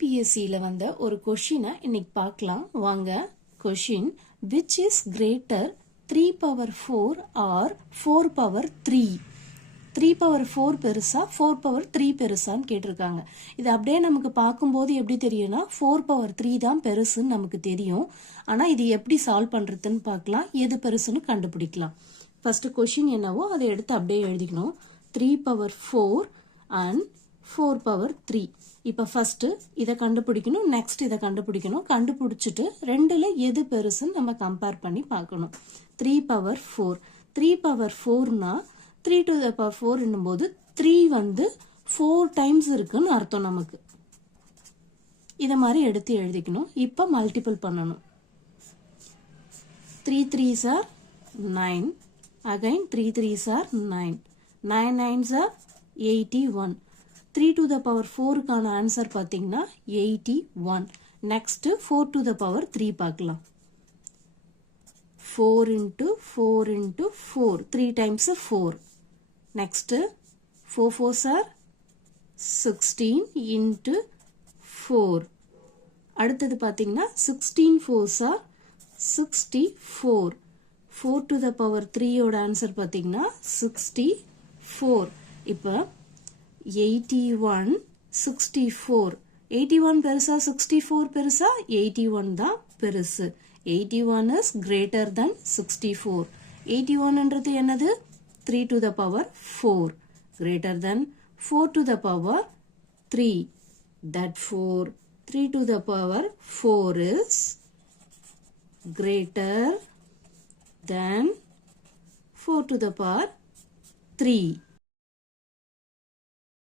டிஎன்பிஎஸ்சியில் வந்த ஒரு கொஷினை இன்னைக்கு பார்க்கலாம் வாங்க. Question, which is greater 3/4 or 4/3? 3/4 பெருசா 4/3 பெருசான்னு கேட்டிருக்காங்க. இது அப்படியே நமக்கு பார்க்கும்போது எப்படி தெரியும்னா 4/3 தான் பெருசுன்னு நமக்கு தெரியும். ஆனால் இது எப்படி சால்வ் பண்ணுறதுன்னு பார்க்கலாம், எது பெருசுன்னு கண்டுபிடிக்கலாம். ஃபர்ஸ்ட் கொஷின் என்னவோ அதை எடுத்து அப்படியே எழுதிக்கணும். 3/4 அண்ட் 4/3. இப்போ ஃபர்ஸ்ட் இதை கண்டுபிடிக்கணும், நெக்ஸ்ட் இதை கண்டுபிடிக்கணும். கண்டுபிடிச்சிட்டு ரெண்டுல எது பெருசுன்னு நம்ம கம்பேர் பண்ணி பார்க்கணும். 3/4 3/4னா 3 to the power 4 என்னும்போது 3 வந்து 4 டைம்ஸ் இருக்குன்னு அர்த்தம் நமக்கு. இதை மாதிரி எடுத்து எழுதிக்கணும். இப்போ மல்டிபிள் பண்ணணும். 3 3s are 9. Again 3 3s are 9. 9 9s are 81. 3 to the power 4க்கான answer பார்த்தீங்கன்னா 81. நெக்ஸ்ட் 4 to the power 3 பார்க்கலாம். 4 into 4 into 4, 3 times 4. Next 4 4s are 16 into 4. அடுத்தது பார்த்தீங்கன்னா 16 4s are 64. 4 to the power 3 ஓட ஆன்சர் பார்த்தீங்கன்னா 64. இப்போ 81 64. 81 பெருசா 64 பெருசா? 81 தான் பெருசு. 81 is greater than 64. 81ன்றது என்னது? 3 to the power 4 greater than 4 to the power 3. Therefore 3 to the power 4 is greater than 4 to the power 3.